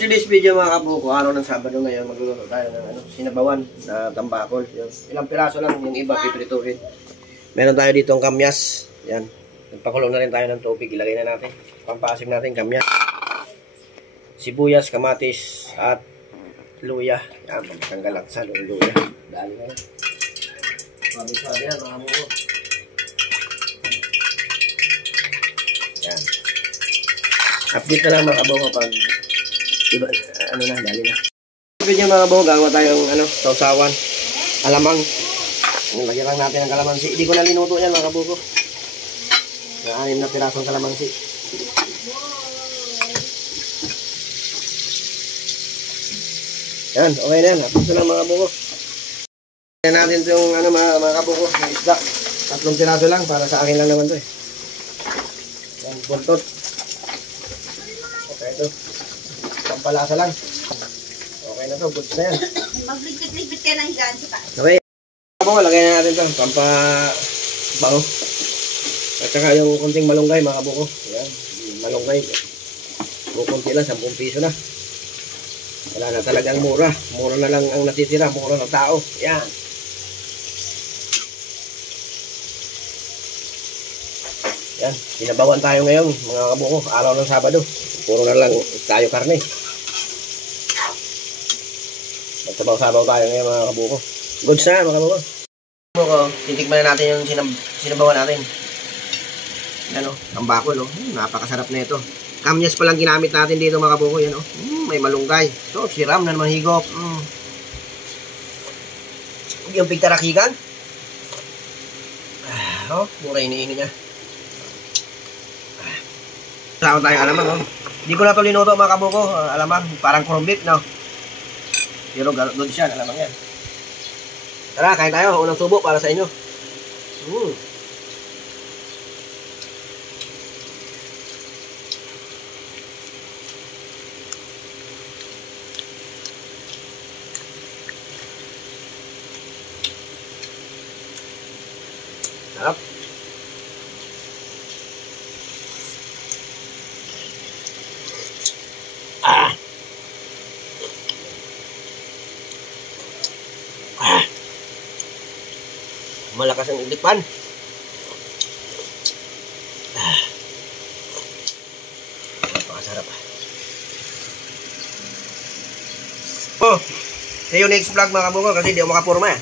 Today's video mga kabuko, araw ng Sabado ngayon, magluluto tayo ng sinabawan na tambakol. Ilang piraso lang, yung iba piprituhin. Meron tayo dito ang kamyas. Yan. Nagpakulong na rin tayo ng tubig. Ilagay na natin. Pampasim natin kamyas. Sibuyas, kamatis, at luya. Yan, magtanggal sa luya. Dali na yan. Sabi yan mga kabuko. Yan. Update na lang mga kabuko pag iba, dali na. Video mga kabuko, gagawa tayong sausawan. Alamang. Lagyan lang natin ang kalamansi. Hindi ko na linuto yan mga kabuko. Na 6 na pirasong kalamansi. Yan, okay na yan. Ito lang mga kabuko. Lagyan natin itong mga kabuko, yung isda. 3 piraso lang, para sa akin lang naman ito eh. Yan, buntot. Okay ito. Pampalasa lang. Okay na to, goods na yan. Magligpit-ligpit ka ng higaan siya pa. Okay. Lagay na natin ito, pampabango. At saka yung kunting malunggay mga kabuko. Yan, malunggay. Kunti lang, 10 piso na. Wala na talagang mura. Mura na lang ang natitira, mura ng tao. Yan. Yan, sinabawan tayo ngayon mga kabuko. Araw ng Sabado. Puro na lang tayo karne. Magsabaw-sabaw tayo ngayon mga kabuko. Goods na mga kabuko. Titikman na natin yung sinabawan natin. Yan o, tambakol o. Napakasarap na ito. Kamyas pa lang ginamit natin dito mga kabuko. Yan o. May malunggay. So, siram na naman higop. Yung pigtarakigan. Mura iniingi niya. Saan tayo alamang o. Hindi ko na ito linuto mga kabuko. Alamang, parang kurumbit no. Pero good siya, alamang yan. Tara, kain tayo. Unang subo para sa inyo. Sarap. Malakas ang ilikpan. Napakasarap. See you next vlog mga kabuko kasi di ako makapurma.